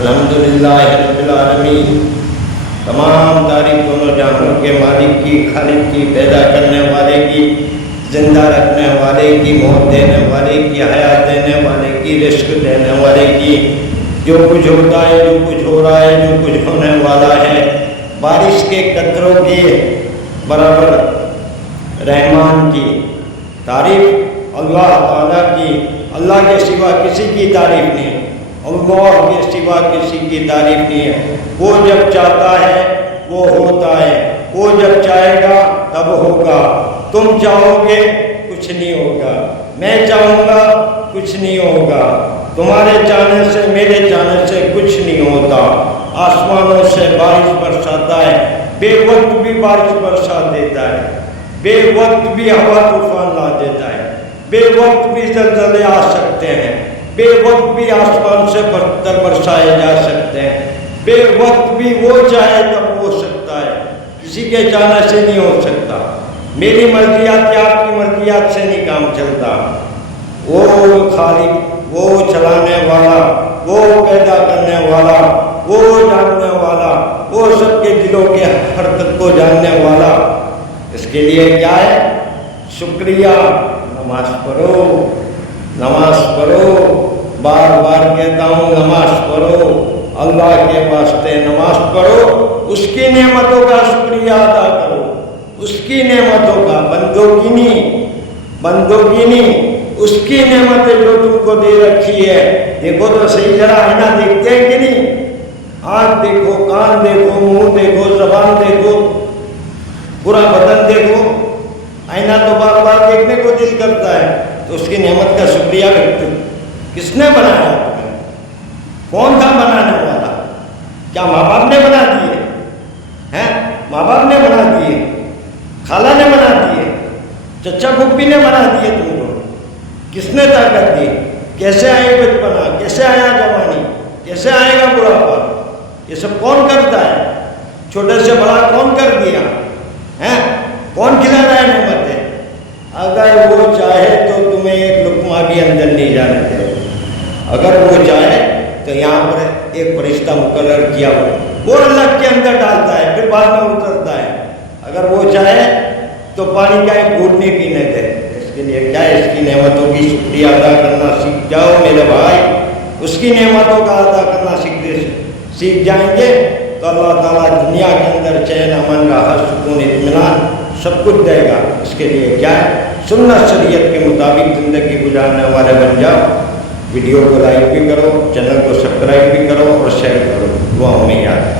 الحمدللہ رب العالمین، تمام تعریف دونوں جہانوں کے مالک کی، خالق کی، پیدا کرنے والے کی، زندہ رکھنے والے کی، موت دینے والے کی، حیات دینے والے کی، رزق دینے والے کی، جو کچھ ہوتا ہے، جو کچھ ہو رہا ہے، جو کچھ ہونے والا ہے، بارش کے قطروں کے برابر رحمان کی تعریف اللہ تعالیٰ کی، اللہ کے سوا کسی کی تعریف نہیں، اللہ کے سوا کسی کی تعریف نہیں ہے۔ وہ جب چاہتا ہے وہ ہوتا ہے، وہ جب چاہے گا تب ہوگا۔ تم چاہو گے کچھ نہیں ہوگا، میں چاہوں گا کچھ نہیں ہوگا، تمہارے چاہنے سے میرے چاہنے سے کچھ نہیں ہوتا۔ آسمانوں سے بارش برساتا ہے، بے وقت بھی بارش برسا دیتا ہے، بے وقت بھی ہوا طوفان لا دیتا ہے، بے وقت بھی زلزلے آ سکتے ہیں، بے وقت بھی آسمان سے پتھر برسائے جا سکتے ہیں، بے وقت بھی وہ چاہے تب ہو سکتا ہے، کسی کے چاہنے سے نہیں ہو سکتا۔ میری مرضیات یا آپ کی مرضیات سے نہیں کام چلتا۔ وہ خالق، وہ چلانے والا، وہ پیدا کرنے والا، وہ جاننے والا، وہ سب کے دلوں کے حرکت کو جاننے والا، اس کے لیے کیا ہے؟ شکریہ۔ نماز پڑھو، نماز پڑھو، بار بار کہتا ہوں نماز پڑھو، اللہ کے واسطے نماز پڑھو، اس کی نعمتوں کا شکریہ ادا کرو، اس کی نعمتوں کا، بندوں کی نہیں، بندوں کی نہیں، اس کی نعمتیں جو تم کو دے رکھی ہے۔ دیکھو تو صحیح، ذرا آئینہ دیکھتے ہیں کہ نہیں؟ آنکھ دیکھو، کان دیکھو، منہ دیکھو، زبان دیکھو، پورا بدن دیکھو۔ آئینہ تو بار بار دیکھنے کو دل کرتا ہے، تو اس کی نعمت کا شکریہ کرتے۔ کس نے بنایا تمہیں؟ کون تھا بنانے والا؟ کیا ماں باپ نے بنا دیے ہیں؟ ماں باپ نے بنا دیے، خالہ نے بنا دیے، چچا پھوپھی نے بنا دیے تم کو؟ کس نے طاقت دی؟ کیسے آئے بچپنا، کیسے آیا جوانی، کیسے آئے گا بڑھاپا؟ یہ سب کون کرتا ہے؟ چھوٹے سے بڑا کون کر دیا ہے؟ کون کھلا رہا ہے نعمتیں؟ اگر وہ چاہے تو تمہیں ایک لقمہ بھی اندر نہیں جانے دے، اگر وہ چاہے تو یہاں پر ایک فرشتہ مقرر کیا ہو، وہ اللہ کے اندر ڈالتا ہے، پھر بعد میں اترتا ہے۔ اگر وہ چاہے تو پانی کا ایک گھونٹ نہیں پینے دے۔ اس کے لیے کیا ہے؟ اس کی نعمتوں کی شکریہ ادا کرنا سیکھ جاؤ میرے بھائی، اس کی نعمتوں کا ادا کرنا سیکھ جائیں گے تو اللہ تعالیٰ دنیا کے اندر چین، امن، راحت، سکون، اطمینان سب کچھ دے گا۔ اس کے لیے کیا ہے؟ سنت شریعت کے مطابق زندگی گزارنے والے بن جاؤ۔ ویڈیو کو لائک بھی کرو، چینل کو سبسکرائب بھی کرو اور شیئر کرو، دعاؤں میں یاد ہے۔